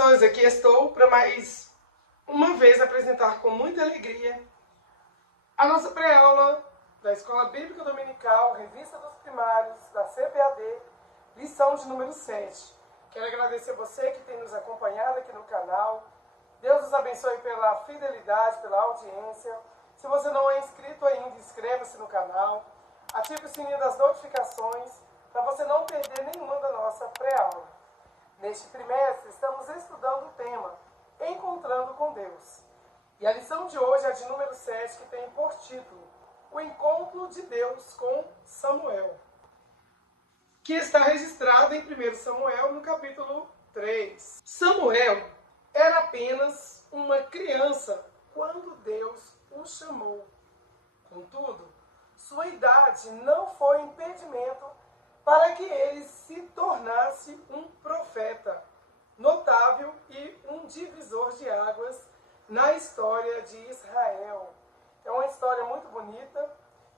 pessoas, aqui estou para mais uma vez apresentar com muita alegria a nossa pré-aula da Escola Bíblica Dominical, Revista dos Primários, da CPAD, lição de número 7. Quero agradecer você que tem nos acompanhado aqui no canal. Deus nos abençoe pela fidelidade, pela audiência. Se você não é inscrito ainda, inscreva-se no canal. Ative o sininho das notificações para você não perder nenhuma da nossa pré-aula. Neste trimestre, estamos estudando o tema Encontrando com Deus. E a lição de hoje é de número 7, que tem por título O Encontro de Deus com Samuel, que está registrado em 1 Samuel, no capítulo 3. Samuel era apenas uma criança quando Deus o chamou. Contudo, sua idade não foi impedimento para que ele se tornasse um profeta notável e um divisor de águas na história de Israel. É uma história muito bonita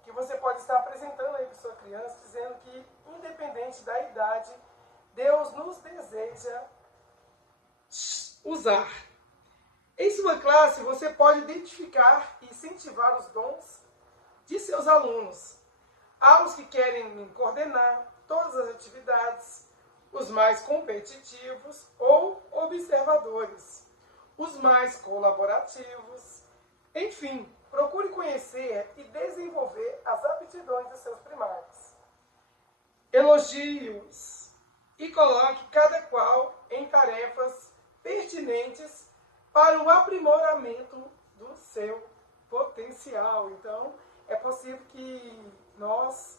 que você pode estar apresentando aí para sua criança, dizendo que, independente da idade, Deus nos deseja usar. Em sua classe, você pode identificar e incentivar os dons de seus alunos. Há os que querem coordenar todas as atividades, os mais competitivos ou observadores, os mais colaborativos. Enfim, procure conhecer e desenvolver as aptidões dos seus primários. Elogie-os e coloque cada qual em tarefas pertinentes para o aprimoramento do seu potencial. Então, é possível que nós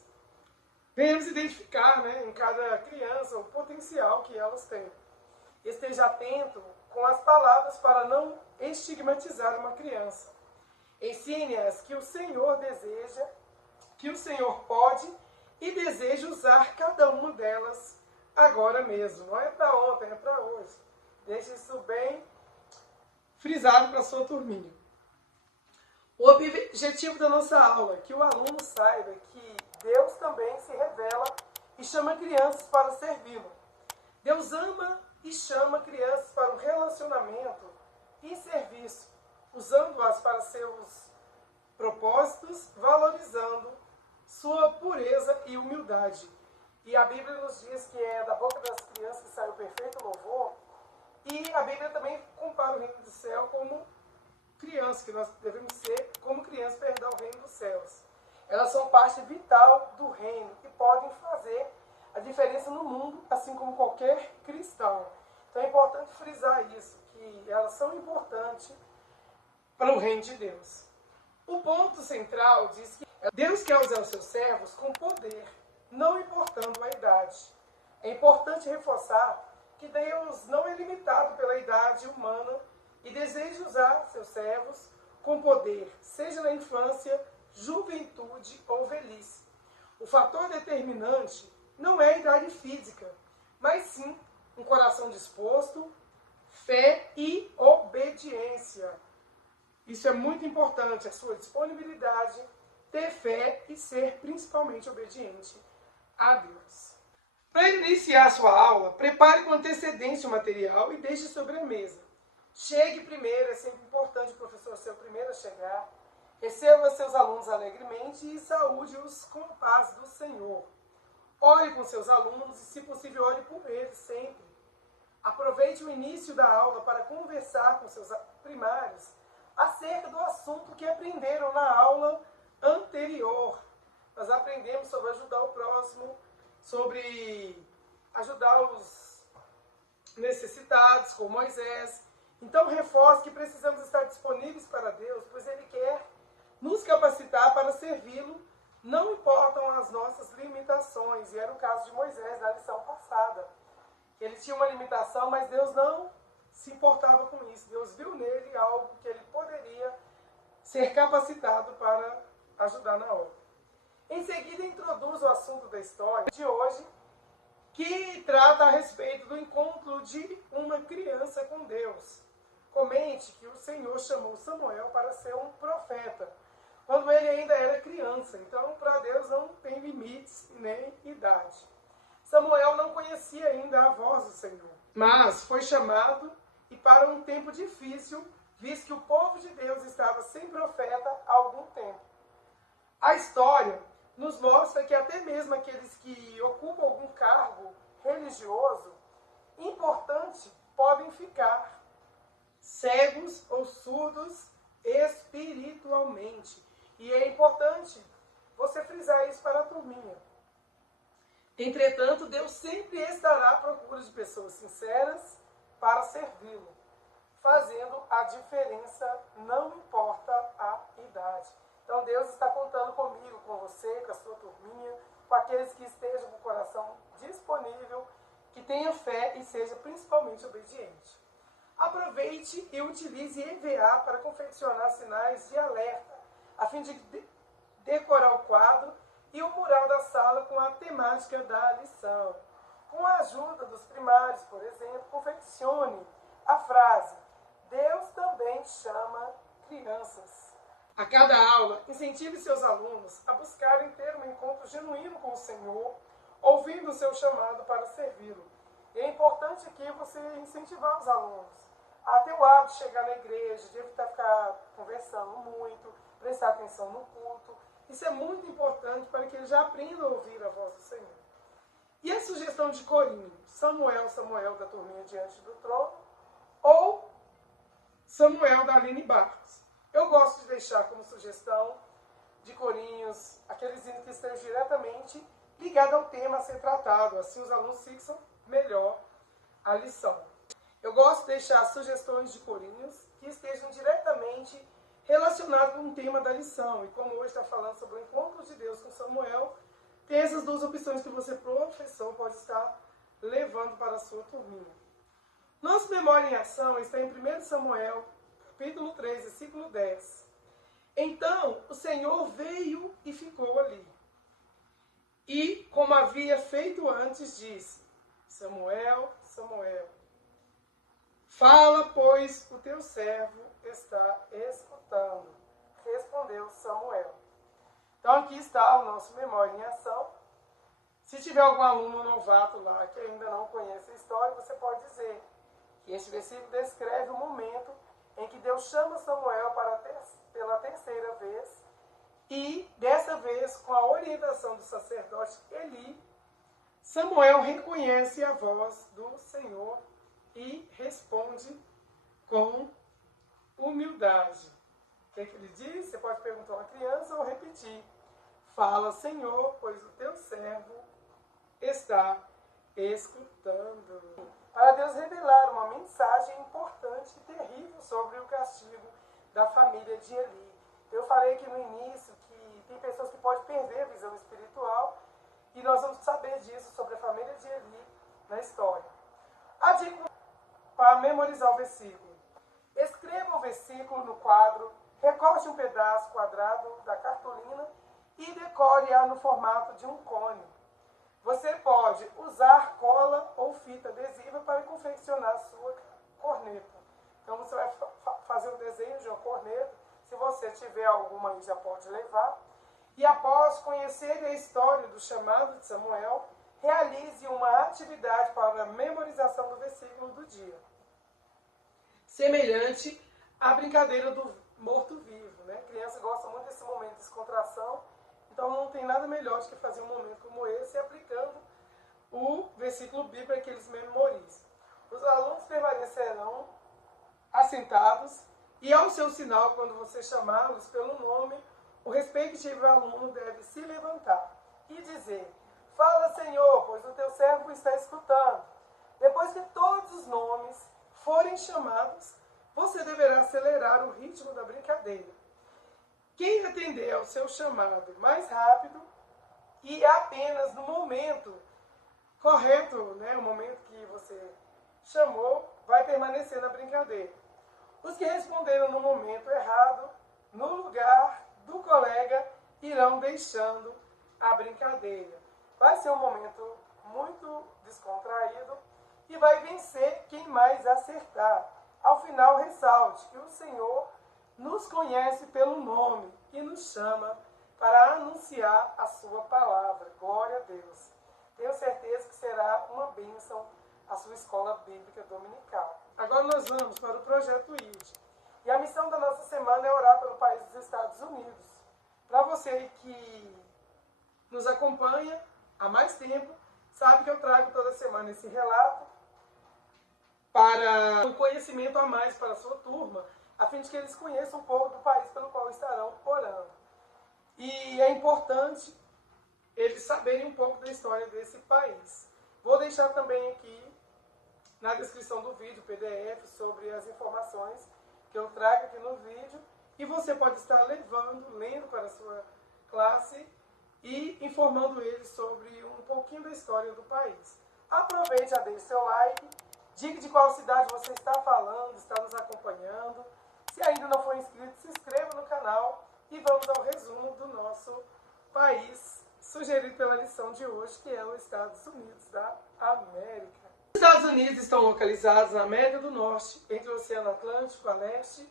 venhamos identificar, em cada criança o potencial que elas têm. Esteja atento com as palavras para não estigmatizar uma criança. Ensine-as que o Senhor deseja, que o Senhor pode e deseja usar cada uma delas agora mesmo. Não é para ontem, é para hoje. Deixe isso bem frisado para a sua turminha. O objetivo da nossa aula é que o aluno saiba que Deus também se revela e chama crianças para servi-lo. Deus ama e chama crianças para um relacionamento e serviço, usando-as para seus propósitos, valorizando sua pureza e humildade. E a Bíblia nos diz que é da boca das crianças que sai o perfeito louvor. E a Bíblia também compara o reino do céu como criança, que nós devemos ser como crianças perto ao reino dos céus. Elas são parte vital do reino e podem fazer a diferença no mundo, assim como qualquer cristão. Então é importante frisar isso, que elas são importantes para o reino de Deus. O ponto central diz que Deus quer usar os seus servos com poder, não importando a idade. É importante reforçar que Deus não é limitado pela idade humana e deseja usar seus servos com poder, seja na infância, juventude ou velhice. O fator determinante não é a idade física, mas sim um coração disposto, fé e obediência. Isso é muito importante, a sua disponibilidade, ter fé e ser principalmente obediente a Deus. Para iniciar a sua aula, prepare com antecedência o material e deixe sobre a mesa. Chegue primeiro, é sempre importante o professor ser o primeiro a chegar. Receba seus alunos alegremente e saúde-os com a paz do Senhor. Ore com seus alunos e, se possível, ore por eles sempre. Aproveite o início da aula para conversar com seus primários acerca do assunto que aprenderam na aula anterior. Nós aprendemos sobre ajudar o próximo, sobre ajudar os necessitados, com Moisés. Então, reforce que precisamos estar disponíveis para Deus, pois Ele quer nos capacitar para servi-lo, não importam as nossas limitações. E era o caso de Moisés na lição passada. Ele tinha uma limitação, mas Deus não se importava com isso. Deus viu nele algo que ele poderia ser capacitado para ajudar na obra. Em seguida, introduz o assunto da história de hoje, que trata a respeito do encontro de uma criança com Deus. Comente que o Senhor chamou Samuel para ser um profeta, quando ele ainda era criança. Então, para Deus não tem limites nem idade. Samuel não conhecia ainda a voz do Senhor, mas foi chamado e para um tempo difícil, visto que o povo de Deus estava sem profeta há algum tempo. A história nos mostra que até mesmo aqueles que ocupam algum cargo religioso importante podem ficar cegos ou surdos espiritualmente. E é importante você frisar isso para a turminha. Entretanto, Deus sempre estará à procura de pessoas sinceras para servi-lo, fazendo a diferença, não importa a idade. Então Deus está contando comigo, com você, com a sua turminha, com aqueles que estejam com o coração disponível, que tenha fé e seja principalmente obediente. Aproveite e utilize EVA para confeccionar sinais de alerta, a fim de decorar o quadro e o mural da sala com a temática da lição. Com a ajuda dos primários, por exemplo, confeccione a frase: Deus também chama crianças. A cada aula, incentive seus alunos a buscarem ter um encontro genuíno com o Senhor, ouvindo o seu chamado para servi-lo. E é importante aqui você incentivar os alunos a ter o hábito de chegar na igreja, de evitar ficar conversando muito, prestar atenção no culto. Isso é muito importante para que eles já aprendam a ouvir a voz do Senhor. E a sugestão de corinho? Samuel da turminha Diante do Trono ou Samuel da Aline Barros? Eu gosto de deixar como sugestão de corinhos aqueles hinos que estejam diretamente ligados ao tema a ser tratado. Assim os alunos fixam melhor a lição. Eu gosto de deixar sugestões de corinhos que estejam diretamente relacionados com o tema da lição. E como hoje está falando sobre o encontro de Deus com Samuel, tem essas duas opções que você, professor, pode estar levando para a sua turminha. Nosso Memória em Ação está em 1 Samuel, capítulo 3, versículo 10. Então o Senhor veio e ficou ali. E, como havia feito antes, disse: Samuel, Samuel, fala, pois o teu servo está escutando. Respondeu Samuel. Então aqui está o nosso Memória em Ação. Se tiver algum aluno novato lá que ainda não conhece a história, você pode dizer que este versículo descreve o momento em que Deus chama Samuel pela terceira vez e, dessa vez, com a orientação do sacerdote Eli, Samuel reconhece a voz do Senhor e responde com humildade. O que é que ele diz? Você pode perguntar a uma criança ou repetir. Fala, Senhor, pois o teu servo está escutando. Para Deus revelar uma mensagem importante e terrível sobre o castigo da família de Eli. Eu falei aqui no início que tem pessoas que podem perder a visão espiritual e nós vamos saber disso sobre a família de Eli na história. A dica para memorizar o versículo. Escreva o versículo no quadro, recorte um pedaço quadrado da cartolina e decore-a no formato de um cone. Você pode usar cola ou fita adesiva para confeccionar a sua corneta. Então você vai fazer o desenho de uma corneta. Se você tiver alguma aí, já pode levar. E após conhecer a história do chamado de Samuel, realize uma atividade para a memorização do versículo do dia. Semelhante à brincadeira do morto-vivo, né? A criança gosta muito desse momento de descontração, então não tem nada melhor do que fazer um momento como esse aplicando o versículo bíblico para que eles memorizem. Os alunos permanecerão assentados e ao seu sinal, quando você chamá-los pelo nome, o respectivo aluno deve se levantar e dizer: Fala, Senhor, pois o teu servo está escutando. Depois que todos os nomes forem chamados, você deverá acelerar o ritmo da brincadeira. Quem atender ao seu chamado mais rápido e apenas no momento correto, né, o momento que você chamou, vai permanecer na brincadeira. Os que responderam no momento errado, no lugar do colega, irão deixando a brincadeira. Vai ser um momento muito descontraído e vai vencer quem mais acertar. Ao final, ressalte que o Senhor nos conhece pelo nome e nos chama para anunciar a sua palavra. Glória a Deus. Tenho certeza que será uma bênção a sua escola bíblica dominical. Agora nós vamos para o Projeto ID. E a missão da nossa semana é orar pelo país dos Estados Unidos. Para você que nos acompanha há mais tempo, sabe que eu trago toda semana esse relato para um conhecimento a mais para a sua turma, a fim de que eles conheçam um pouco do país pelo qual estarão orando. E é importante eles saberem um pouco da história desse país. Vou deixar também aqui na descrição do vídeo o PDF sobre as informações que eu trago aqui no vídeo, e você pode estar lendo para a sua classe e informando eles sobre um pouquinho da história do país. Aproveite, já deixe seu like, diga de qual cidade você está falando, está nos acompanhando. Se ainda não for inscrito, se inscreva no canal e vamos ao resumo do nosso país, sugerido pela lição de hoje, que é os Estados Unidos da América. Os Estados Unidos estão localizados na América do Norte, entre o Oceano Atlântico a leste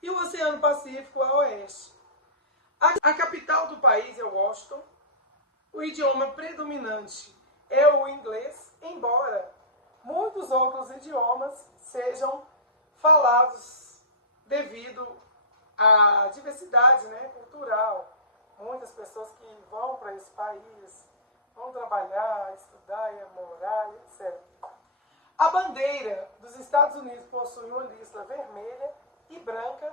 e o Oceano Pacífico a oeste. A capital do país é Washington. O idioma predominante é o inglês, embora muitos outros idiomas sejam falados devido à diversidade, cultural. Muitas pessoas que vão para esse país vão trabalhar, estudar, morar, etc. A bandeira dos Estados Unidos possui uma lista vermelha e branca.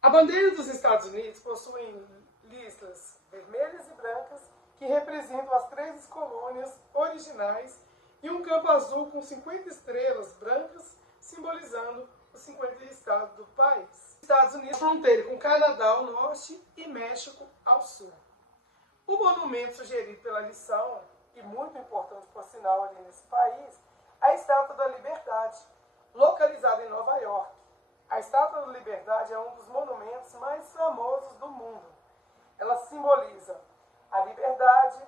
A bandeira dos Estados Unidos possui listas vermelhas e brancas que representam as 13 colônias originais e um campo azul com 50 estrelas brancas simbolizando os 50 estados do país. Os Estados Unidos fronteira com Canadá ao norte e México ao sul. O monumento sugerido pela lição, e muito importante por sinal ali nesse país, a Estátua da Liberdade, localizada em Nova York. A Estátua da Liberdade é um dos monumentos mais famosos do mundo. Ela simboliza a liberdade,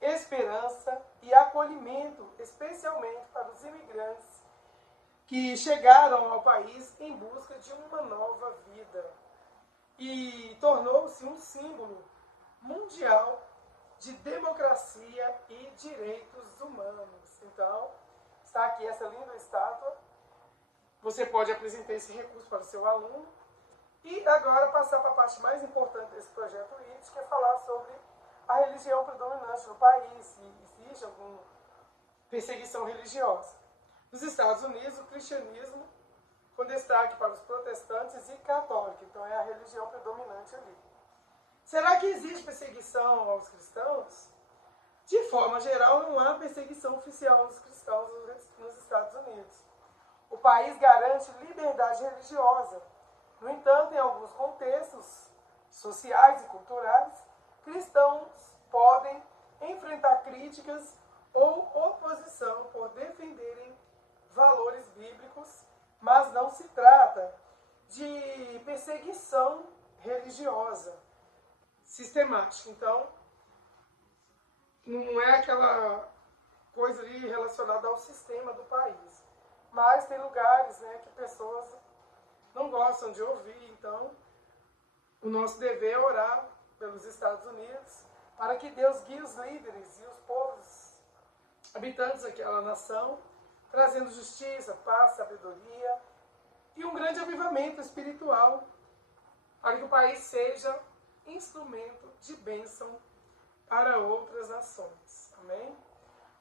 esperança e acolhimento, especialmente para os imigrantes que chegaram ao país em busca de uma nova vida. E tornou-se um símbolo mundial de democracia e direitos humanos. Então, está aqui essa linda estátua. Você pode apresentar esse recurso para o seu aluno. E agora passar para a parte mais importante desse projeto ID, que é falar sobre a religião predominante no país, se existe alguma perseguição religiosa. Nos Estados Unidos, o cristianismo, com destaque para os protestantes e católicos. Então, é a religião predominante ali. Será que existe perseguição aos cristãos? De forma geral, não há perseguição oficial aos cristãos nos Estados Unidos. O país garante liberdade religiosa. No entanto, em alguns contextos sociais e culturais, cristãos podem enfrentar críticas ou oposição por defenderem valores bíblicos, mas não se trata de perseguição religiosa sistemática. Então, não é aquela coisa ali relacionada ao sistema do país. Mas tem lugares que pessoas não gostam de ouvir. Então, o nosso dever é orar pelos Estados Unidos para que Deus guie os líderes e os povos habitantes daquela nação, trazendo justiça, paz, sabedoria e um grande avivamento espiritual para que o país seja instrumento de bênção para outras nações. Amém?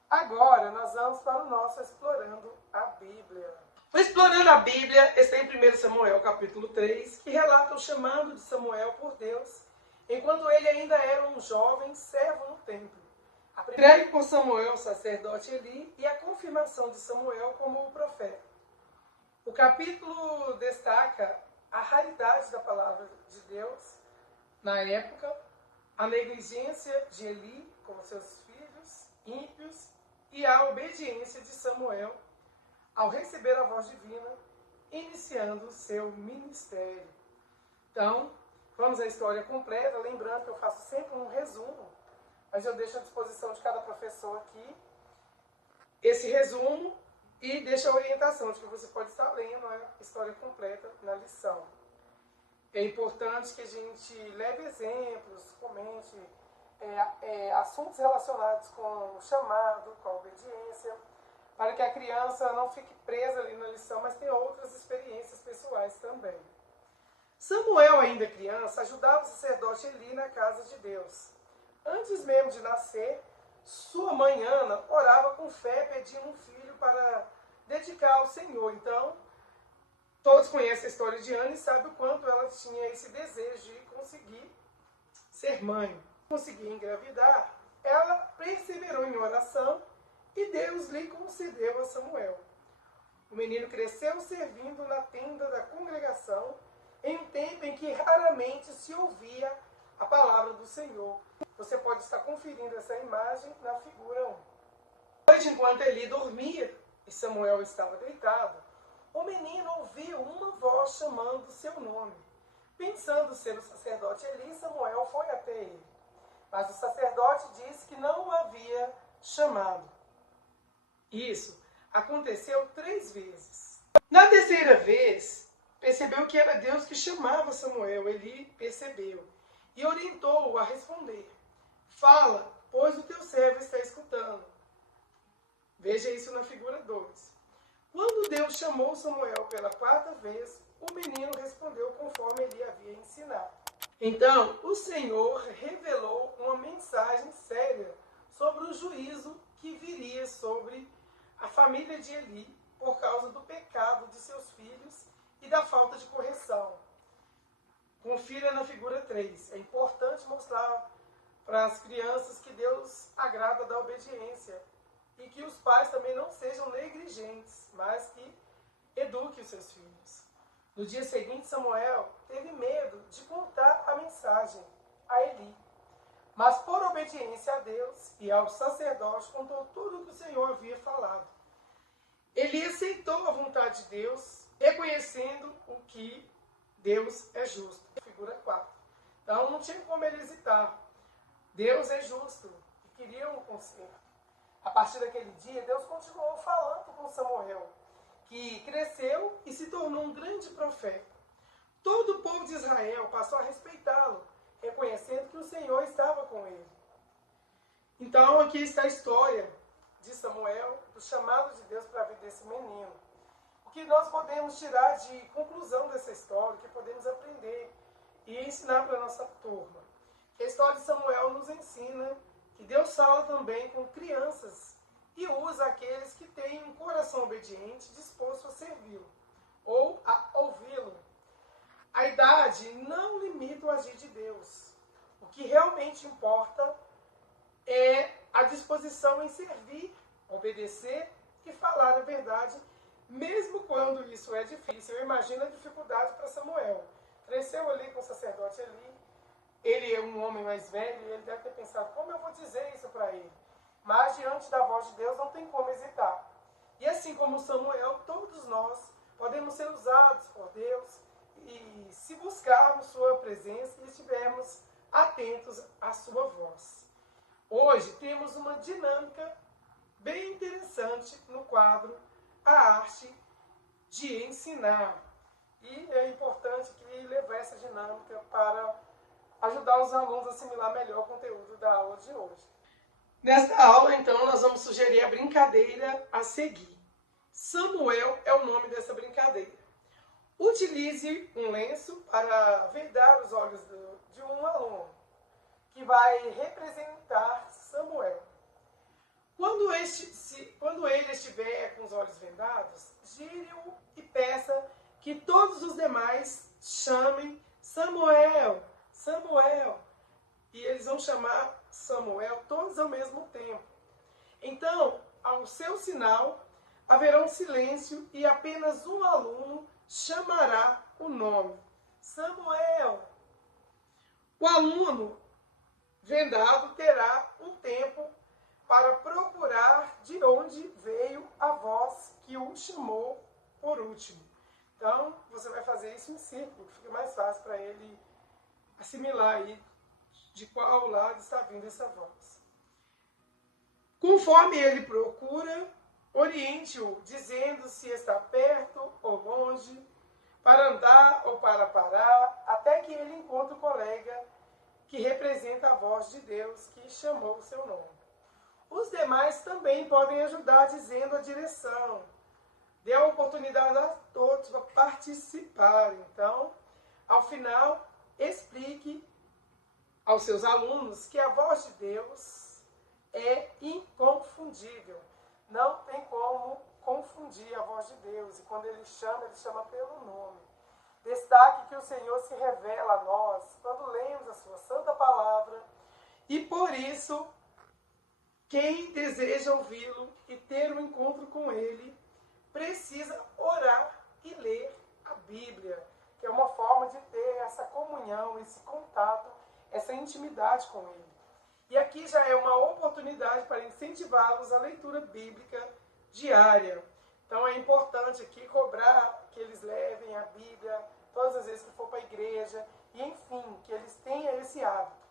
Agora nós vamos para o nosso Explorando a Bíblia. O Explorando a Bíblia está em 1 Samuel capítulo 3, que relata o chamado de Samuel por Deus, enquanto ele ainda era um jovem servo no templo. A entregue por Samuel ao sacerdote Eli e a confirmação de Samuel como o profeta. O capítulo destaca a raridade da palavra de Deus na época, a negligência de Eli com seus filhos ímpios e a obediência de Samuel ao receber a voz divina, iniciando o seu ministério. Então, vamos à história completa, lembrando que eu faço sempre um resumo, mas eu deixo à disposição de cada professor aqui esse resumo e deixo a orientação de que você pode estar lendo a história completa na lição. É importante que a gente leve exemplos, comente assuntos relacionados com o chamado, com a obediência, para que a criança não fique presa ali na lição, mas tenha outras experiências pessoais também. Samuel, ainda criança, ajudava o sacerdote Eli na casa de Deus. Antes mesmo de nascer, sua mãe Ana orava com fé, pedindo um filho para dedicar ao Senhor. Então, todos conhecem a história de Ana e sabem o quanto ela tinha esse desejo de conseguir ser mãe. Conseguir engravidar, ela perseverou em oração e Deus lhe concedeu a Samuel. O menino cresceu servindo na tenda da congregação em um tempo em que raramente se ouvia a palavra do Senhor. Você pode estar conferindo essa imagem na figura 1. Hoje, enquanto Eli dormia e Samuel estava deitado, o menino ouviu uma voz chamando seu nome. Pensando ser o sacerdote Eli, Samuel foi até ele. Mas o sacerdote disse que não o havia chamado. Isso aconteceu 3 vezes. Na terceira vez, percebeu que era Deus que chamava Samuel. Eli percebeu e orientou-o a responder: fala, pois o teu servo está escutando. Veja isso na figura 2. Quando Deus chamou Samuel pela 4ª vez, o menino respondeu conforme Eli havia ensinado. Então, o Senhor revelou uma mensagem séria sobre o juízo que viria sobre a família de Eli por causa do pecado de seus filhos e da falta de correção. Confira na figura 3. É importante mostrar para as crianças que Deus agrada da obediência e que os pais também não sejam negligentes, mas que eduquem os seus filhos. No dia seguinte, Samuel teve medo de contar a mensagem a Eli, mas por obediência a Deus e ao sacerdote contou tudo o que o Senhor havia falado. Eli aceitou a vontade de Deus, reconhecendo o que Deus é justo. Figura 4. Então não tinha como ele hesitar. Deus é justo e queria um conserto. A partir daquele dia, Deus continuou falando com Samuel, que cresceu e se tornou um grande profeta. Todo o povo de Israel passou a respeitá-lo, reconhecendo que o Senhor estava com ele. Então aqui está a história de Samuel, do chamado de Deus para a vida desse menino. O que nós podemos tirar de conclusão dessa história, o que podemos aprender e ensinar para a nossa turma? Que a história de Samuel nos ensina que Deus fala também com crianças e usa aqueles que têm um coração obediente, disposto a servi-lo ou a ouvi-lo. A idade não limita o agir de Deus. O que realmente importa é a disposição em servir, obedecer e falar a verdade, mesmo quando isso é difícil. Eu imagino a dificuldade para Samuel. Cresceu ali com o sacerdote Eli. Ele é um homem mais velho e ele deve ter pensado: como eu vou dizer isso para ele? Mas diante da voz de Deus não tem como hesitar. E assim como Samuel, todos nós podemos ser usados por Deus e se buscarmos sua presença e estivermos atentos à sua voz. Hoje temos uma dinâmica bem interessante no quadro A Arte de Ensinar. E é importante que levar essa dinâmica para ajudar os alunos a assimilar melhor o conteúdo da aula de hoje. Nesta aula, então, nós vamos sugerir a brincadeira a seguir. Samuel é o nome dessa brincadeira. Utilize um lenço para vedar os olhos de um aluno, que vai representar Samuel. Quando ele estiver com os olhos vendados, gire-o e peça que todos os demais chamem Samuel, Samuel. E eles vão chamar Samuel todos ao mesmo tempo. Então, ao seu sinal, haverá um silêncio e apenas um aluno chamará o nome. Samuel. O aluno vendado terá um tempo para procurar de onde veio a voz que o chamou por último. Então, você vai fazer isso em círculo, fica mais fácil para ele assimilar aí de qual lado está vindo essa voz. Conforme ele procura, oriente-o, dizendo se está perto ou longe, para andar ou para parar, até que ele encontre o colega que representa a voz de Deus que chamou o seu nome. Os demais também podem ajudar dizendo a direção. Dê a oportunidade a todos para participarem. Então, ao final, explique aos seus alunos que a voz de Deus é inconfundível. Não tem como confundir a voz de Deus. E quando ele chama pelo nome. Destaque que o Senhor se revela a nós quando lemos a sua santa palavra. E por isso, quem deseja ouvi-lo e ter um encontro com ele, precisa orar e ler a Bíblia, que é uma forma de ter essa comunhão, esse contato, essa intimidade com ele. E aqui já é uma oportunidade para incentivá-los à leitura bíblica diária. Então é importante aqui cobrar que eles levem a Bíblia todas as vezes que for para a igreja, e enfim, que eles tenham esse hábito.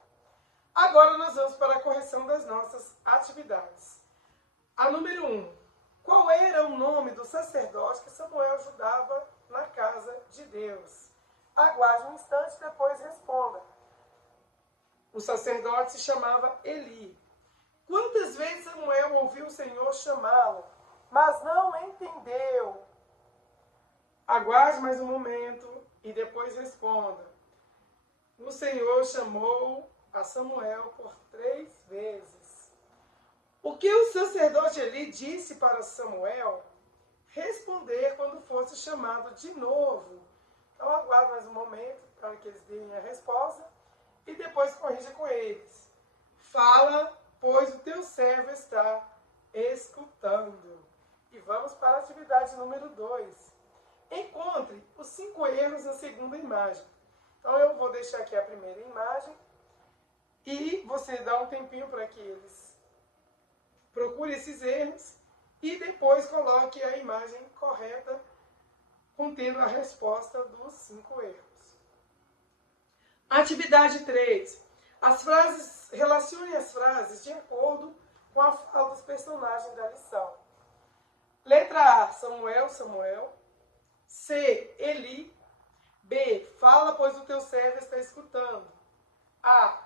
Agora nós vamos para a correção das nossas atividades. A número 1. Qual era o nome do sacerdote que Samuel ajudava na casa de Deus? Aguarde um instante e depois responda. O sacerdote se chamava Eli. Quantas vezes Samuel ouviu o Senhor chamá-lo, mas não entendeu? Aguarde mais um momento e depois responda. O Senhor chamou a Samuel por 3 vezes. O que o sacerdote Eli disse para Samuel responder quando fosse chamado de novo? Então aguarde mais um momento para que eles deem a resposta e depois corrija com eles. Fala, pois o teu servo está escutando. E vamos para a atividade número 2. Encontre os 5 erros na segunda imagem. Então eu vou deixar aqui a primeira imagem e você dá um tempinho para que eles procurem esses erros e depois coloque a imagem correta contendo a resposta dos 5 erros. Atividade 3. Relacione as frases de acordo com a fala dos personagens da lição. Letra A, Samuel, Samuel. C, Eli. B, fala, pois o teu servo está escutando. A,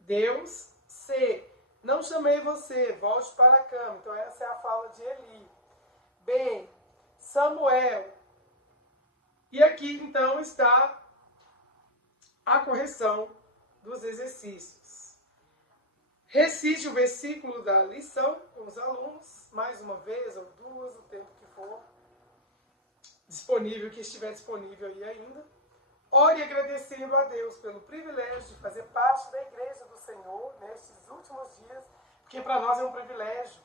Deus. C, não chamei você, volte para a cama. Então essa é a fala de Eli. B, Samuel. E aqui então está a correção dos exercícios. Recite o versículo da lição com os alunos, mais uma vez ou 2, o tempo que for disponível, que estiver disponível aí ainda. Ore agradecendo a Deus pelo privilégio de fazer parte da Igreja do Senhor nestes últimos dias, porque para nós é um privilégio.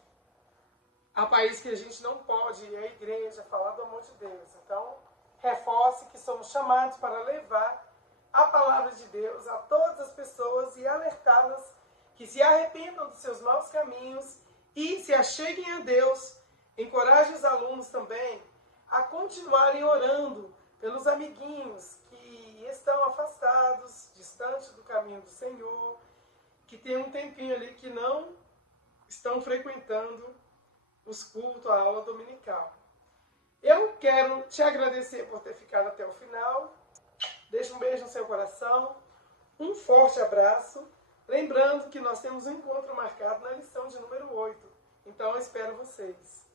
Há países que a gente não pode ir à igreja, falar do amor de Deus. Então, reforce que somos chamados para levar a palavra de Deus a todas as pessoas e alertá-las que se arrependam dos seus maus caminhos e se acheguem a Deus. Encoraje os alunos também a continuarem orando pelos amiguinhos que estão afastados, distantes do caminho do Senhor, que tem um tempinho ali que não estão frequentando os cultos, a aula dominical. Eu quero te agradecer por ter ficado até o final. Deixa um beijo no seu coração, um forte abraço. Lembrando que nós temos um encontro marcado na lição de número 8. Então eu espero vocês.